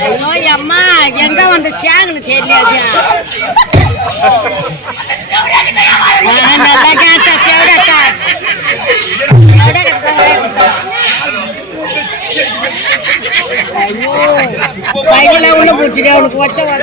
ஐயோ அம்மா எங்க வந்து சேங்கன்னு தெரியாது? நல்லா கேட்டா கேடா ஐயோ கையில உள்ள பிடிச்சிட்டு அவனுக்கு வச்ச வர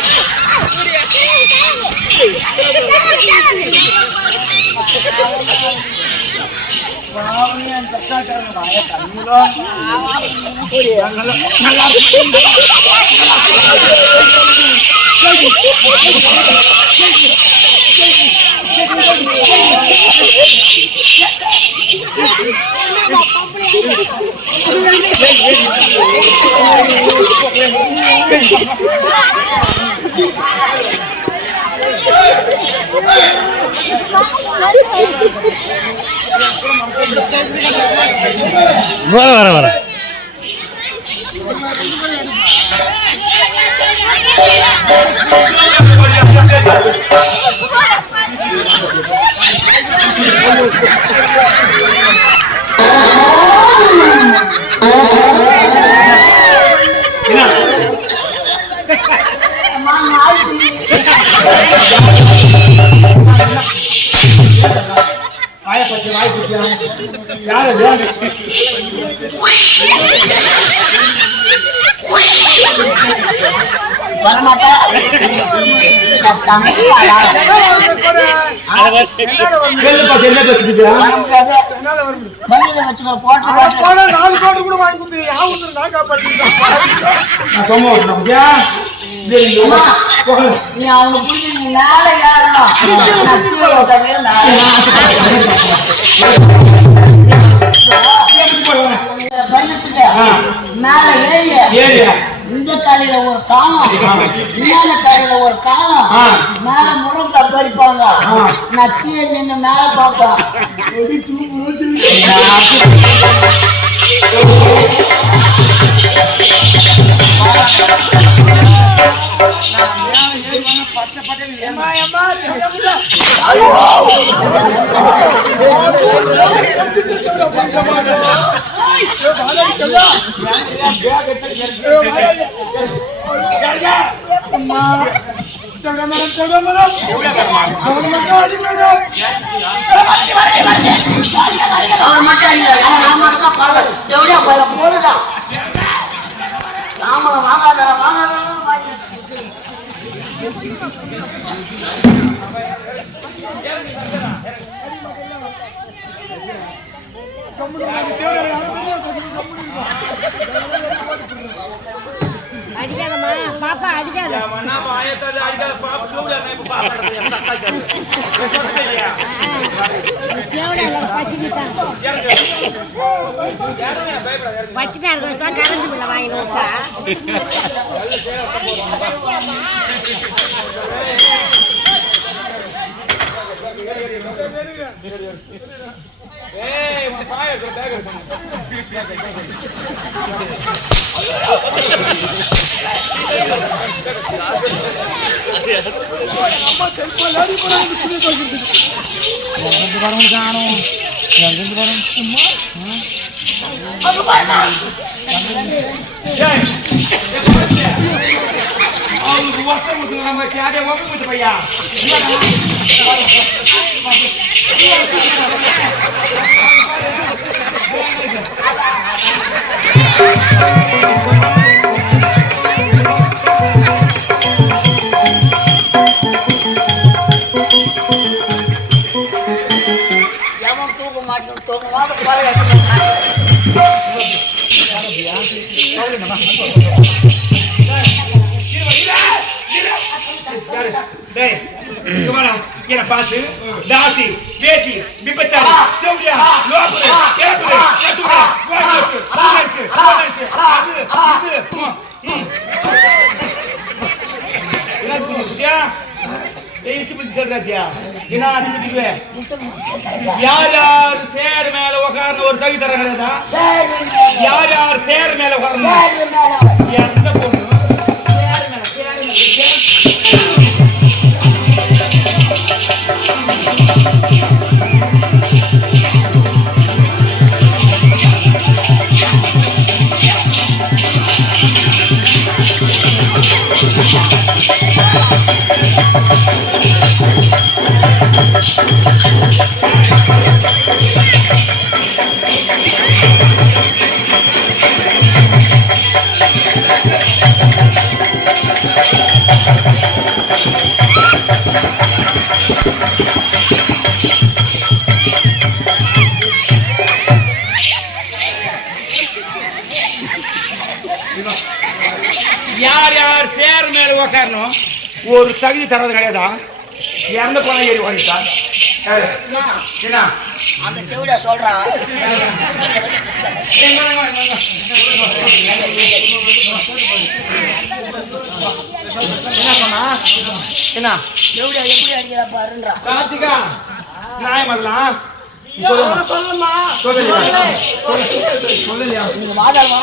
வர போனா நாலு கோடி கூட நீ அவங்க புடிச்சு மேல உட்கார்ந்து மேல ஏறிய இந்த காலையில ஒரு காலம் மேல காலையில ஒரு காலம் மேல முருங்கை பறிப்பாங்க. நான் கீழே நின்னு மேல பார்ப்பேன். எப்படி தூங்குது அவர் மட்டும் அடிக்கிறார். ஆனா நான் பரவாயில்ல. எப்படியா போயிட போதுடா. வாங்காதடா, அடிக்காதம்மா பாப்பா அடிக்காத பச்சினா இருக்க வயசுல கரண்ட் பில்ல வாங்கி கொடுத்தா அவங்களுக்கு ஒப்பம் கொடுத்து நம்ம கேட்டே ஒப்பம் ஊத்து பையா எவன் தூக்க தூங்குவாங்க என்னை பார்த்து, தாசி, வேசி, விபச்சாரி, செவிலியா, லோக்கலு, கேக்கலு, கட்டுடா, வாய்க்கு, பூனைக்கு, பூனைக்கு, அது, இது. என்ன இச்சு பிடிச்சு சொல்றாச்சியா? என்ன? யார் யார் சேர் மேல உட்கார்ந்து ஒரு தகுதி தர கிடையாதா யார் யார் சேர் மேல உட்காரணும் எந்த பொண்ணு? சேர் மேல சேர் மேல. சேர் மேல உட்காரணும் ஒரு தகுதி தரது கிடையாதா? இறந்து போனா ஏறி வாங்கிட்டா என்ன? அந்த செவிட வாங்க. என்ன சொன்னா? என்ன? செவிட எப்படி அடிக்கிறா பாருன்றான் கார்த்திகா நியாயம் சொல்லுமா? சொல்லுமா? சொல்லலையா நீங்க வாதால்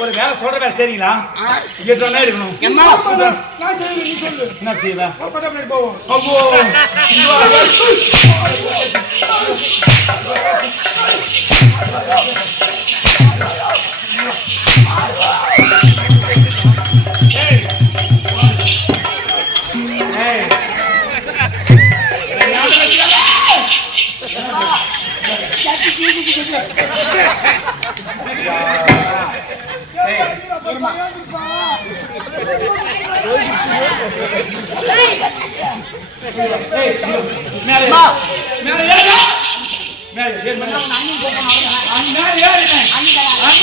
ஒரு வேலை சொல்ற வேலை செய்றீங்களா எட்டு நான் என்ன போவோம் மேலே ஏறு. மேலே ஏறு. மேலே ஏறு, மேலே ஏறு. அங்க மேலே ஏறுங்க. அங்க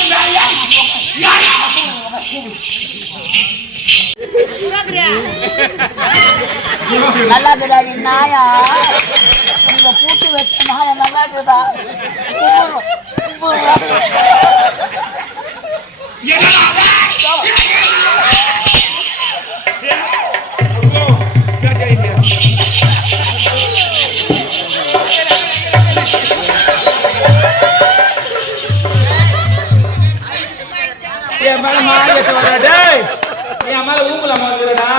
மேலே ஏறு. நல்லா இருக்குதாடி நாயா? நீங்க பூட்டி வச்ச நாயா நல்லா இருக்குதா கும்பிடுறோம் கும்பிடுறோம் என் மேல மாறிட்டு வர டேய். என் மேல ஊம்பல வந்துடுடா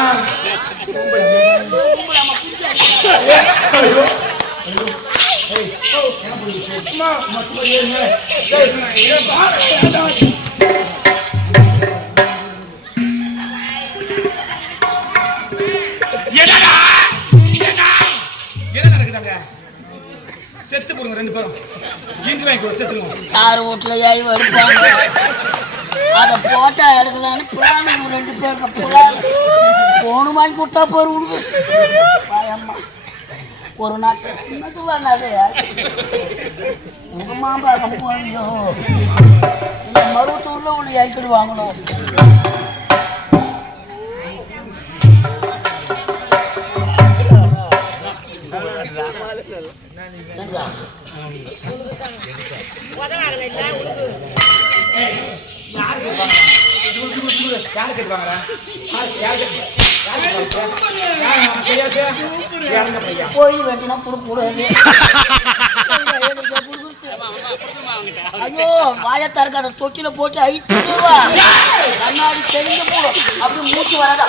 என்னடா? என்ன நடக்குதாங்க? செத்து போடுங்க ரெண்டு பேரும். இன்று வாங்கி கொடு செத்துருங்க. யார் வீட்டுல ஏய் எடுப்பாங்க. அதை போட்டா எடுக்கலான்னு புலானு ரெண்டு பேருக்கு புலான் போனு வாங்கி கொடுத்தா போற உனக்கு. பயம்மா. ஒரு நாள் இன்னது வேணாது உங்க மாம்பாக்கம் போயோ இந்த மருவத்தூர்ல உள்ள ஏற்கனவே வாங்கணும் என்னங்க? உதவாங்கல உனக்கு யாரு. யாரு பையன்? போய் வெட்டினா கொடுக்கூடாது ஐயோ வாய திறக்காத தொட்டில போட்டு ஐத்துவா கண்ணாடி தெரிஞ்சு போடும் அப்படி மூச்சு வராதா?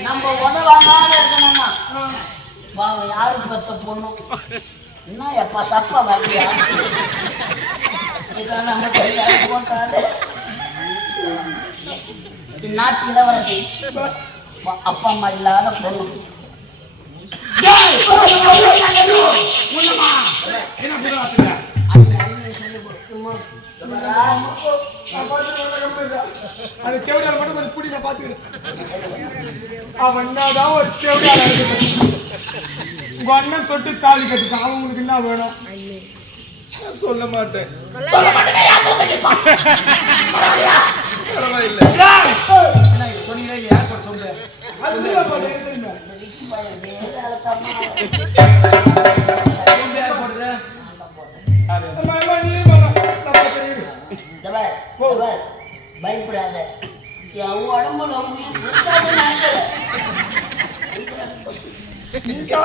நம்ம உதவாங்க இருக்கணும்னா பாவம் யாருக்கு பத்த பொண்ணும் என்ன எப்பா சப்பா வரலையா இதான் நம்ம கையால் போட்டாரு. நாட்டு இளவரசி. அப்பா அம்மா இல்லாத பொண்ணு. என்ன அந்த தேவையான மட்டும் கொஞ்சம் பிடி நான் பார்த்துக்கிறேன். அவன் ஒரு தேவையான உங்க அண்ணன் தொட்டு தாலி கட்டுக்கான் அவங்களுக்கு என்ன வேணும்? சொல்ல மாட்டேன். சொல்ல மாட்டேன். சொன்னீங்க யார் சொன்ன?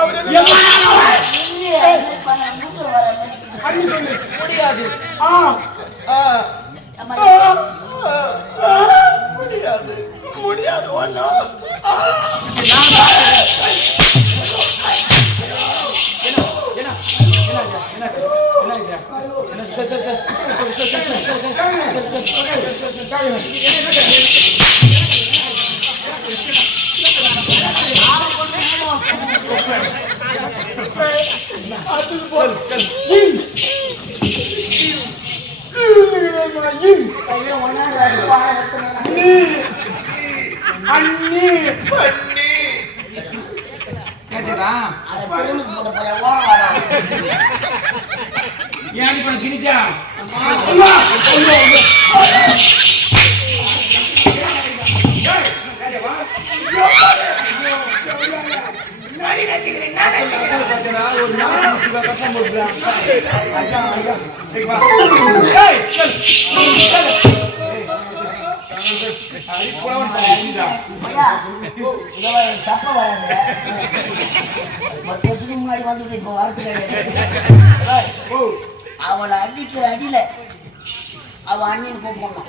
ಎಲ್ಲಾ அடுத்தது போல் இன் இன் நீ அண்ணி பண்ணி கேட்டடா அட திரும்பி முத போய் ஓரம் வாடா ஏன் இப்ப கிழிச்சா அம்மா ஐயோ ஐயோ சப்ப வராது பத்து வருஷத்துக்கு முன்னாடி வந்தது இப்போ வரது கிடையாது அவளை அடிக்கிற அடியில அவ அண்ணின் கூப்பிடணும்.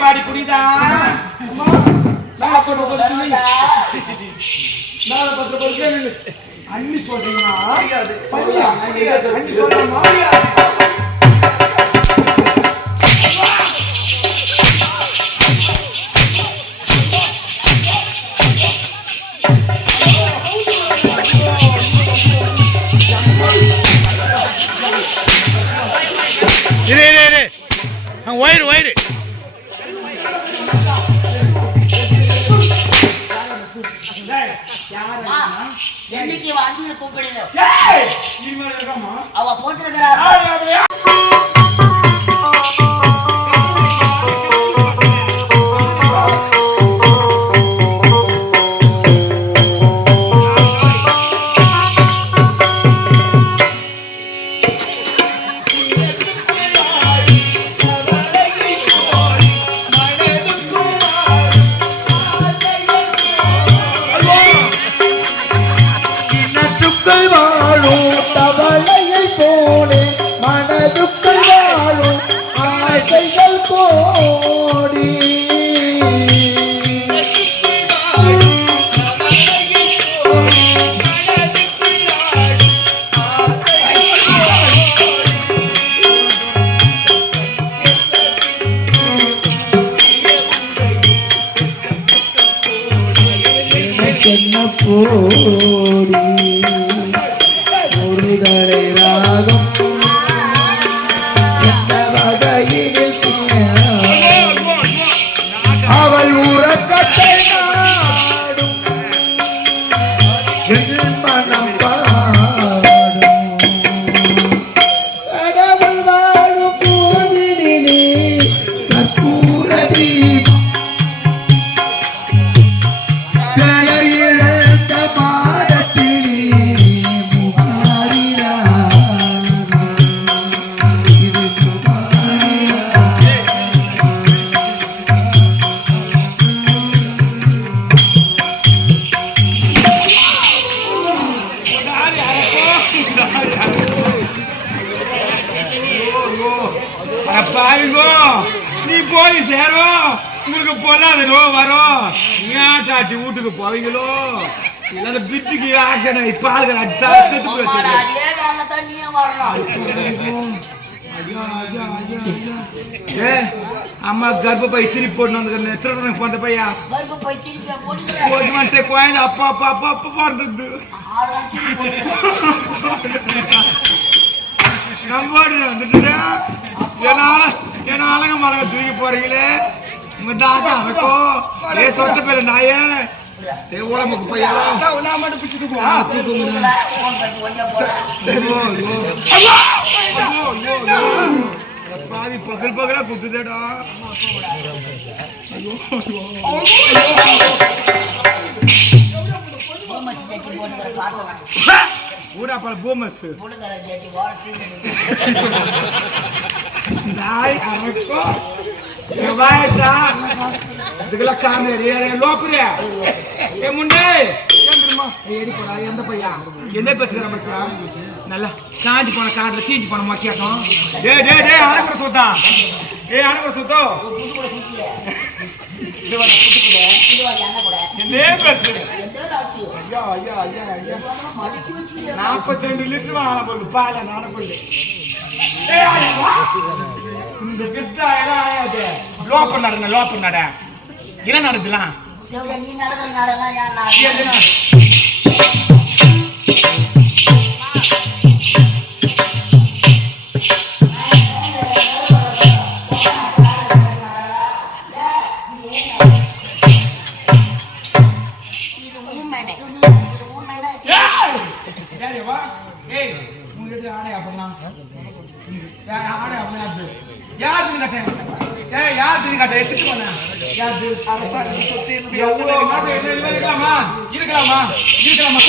பாடி புரியுதா மேல பட்டு படிச்சு மேல பட்டு படிச்சு அண்ணி சொல்றீங்களா? அண்ணி சொல்றேன் இரு இரு இரு. ஒயிறு ஒயிறு என்னைக்கு வாழ்ந்து கூப்பிடல அவ போட்டிருக்கிறார் காட்டி வீட்டுக்கு போவீங்களோ? இல்ல பிரிட்ஜுக்கு ஆக்ஷன் ஆகி பாலுக்கு அடிச்சா செத்து போயிடுச்சு ஏ அம்மா கர்ப்பப்பை திருப்பி போட்டு வந்து திருடனுக்கு பிறந்த பையா? போட்டு வந்துட்டு கோயில் அப்பா அப்பா அப்பா அப்பா பிறந்தது நம்ம வந்துட்டு ஏன்னா ஏன்னா அழக மலங்க தூக்கி போறீங்களே. உங்க தாத்தா இருக்கும் ஏ சொந்த பேரு நாயே. ஏ உடம்புக்கு பையா நான் மட்டும் பிச்சு தூக்குவோம் ஐயோ, ஐயோ. ஐயோ, ஐயோ, ஐயோ. பாவி பகல் பகலா குத்துதேடா. பார்த்தவன் ஊரா பல பூமஸ். நாய் அரக்கும். வாய்டா இதுக்கெல்லாம் காமேரி லோப்பரே ஏ முண்டே. எந்த பையா? என்ன பேசுகிற பையா நல்லா காஞ்சி போன காட்டுல தீஞ்சு போன மக்கியாட்டம் டே டே டே அடக்குற சுத்தா. ஏ அடக்குற சுத்தோ. இதுவா என்ன நாற்பத்தி ரெண்டு லிட்டர் வாங்கலாம் பால நானப்பள்ளி லோப்பர் நடந்த லோப்பர் நட என்ன நடக்கலாம் இருக்கலாமா இருக்கலாமா இருக்கலாமா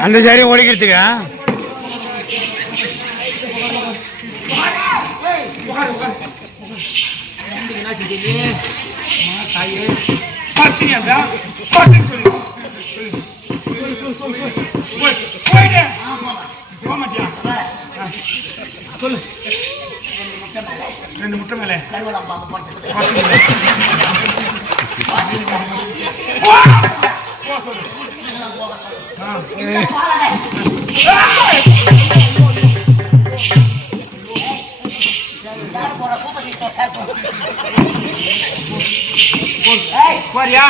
அந்த சாரி ஒழிக்கிறதுக்கா சொல்லு ரெண்டு முட்டை மேலே கருவலாம் பார்க்க போறியா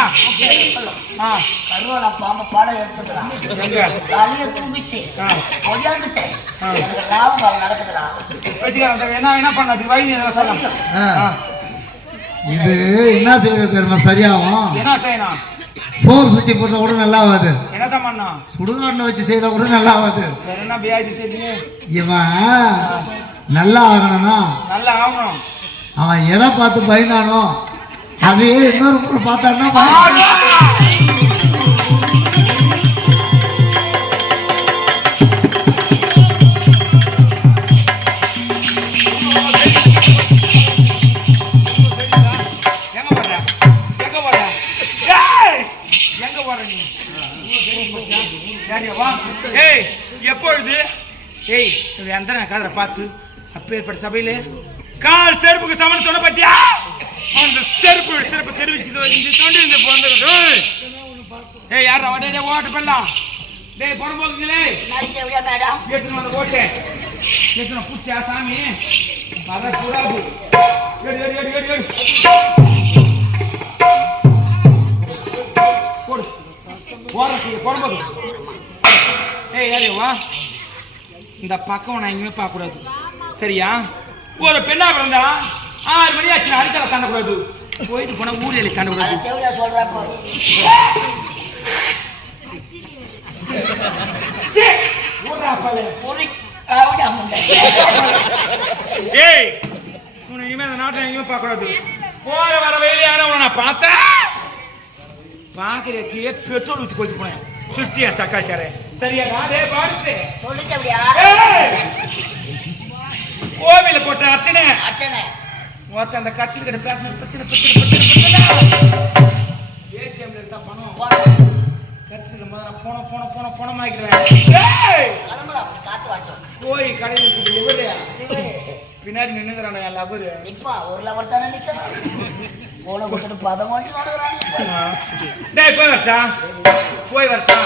ஆ. கருவலாம் பாம்பு படம் எடுத்துக்கிறான் தலைய தூங்கிச்சு எனக்கு லாபம் வச்சுக்கலாம் என்ன என்ன பண்ண அது ஆ. இது என்ன செய்யறது சரியாகும். என்ன செய்யணும்? சோறு சுத்தி போட்டா கூட நல்லா ஆகாது என்னதான் சுடுகாட்டில் வச்சு செய்தா கூட நல்லா ஆகாது இவன் நல்லா ஆகணும்னா நல்லா ஆகணும். அவன் எதை பார்த்து பயந்தானோ அதையே இன்னொரு முறை பார்த்தான்னா ஏய் எந்த காதல பார்த்து அப்பேற்பட்ட சபையில கால் செருப்புக்கு சமன் சொன்ன பத்தியா? அந்த செருப்பு செருப்பு தெரிவிச்சு இந்த தொண்டு இந்த பொந்து ஏய் யாரா வடே டே ஓட்டு பண்ணலாம் டேய் மேடம். எடுத்துன்னு வந்து ஓட்டு. எடுத்துன்னு பூச்சா சாமி? அதான் கூடாது எடு எடு எடு எடு எடு போடு. ஏய் யாரு வா. இந்த பக்கம் நான் எங்கேயுமே பார்க்கக்கூடாது. சரியா? ஒரு பெண்ணா பிறந்தா ஆறு மணி ஆச்சு அடிக்கலை தாண்டக்கூடாது. போயிட்டு போனா ஊர் எலி தாண்டக்கூடாது. ஏய் உன்னை இனிமே அந்த நாட்டை எங்கேயுமே பார்க்கக்கூடாது. போற வர வெயிலியான உன்னை நான் பார்த்தேன். பார்க்கறதுக்கே பெட்ரோல் ஊற்றி கொண்டு போனேன். சுட்டியா சக்காச்சாரே சரியா டே பாடுத்து சொல்லிச்சு அப்படியா கோவில போட்ட அர்ச்சனை. அச்சனை ஒருத்த அந்த கட்சியில் கிட்ட பேசின பிரச்சனை பிரச்சனை பிரச்சனை பிரச்சனை. ஏடிஎம்ல இருந்தா பணம். கட்சியில் முதல்ல போன போன போன காத்து வாட்டும் போய் கடையில் இவரு. பின்னாடி நின்னுங்கிறான என் லவரு நிப்பா ஒரு லவர் தானே நிக்கிறான். போன கொடுத்துட்டு பதம் வாங்கி நடக்கிறான். போய் வரட்டா. போய் வரட்டா.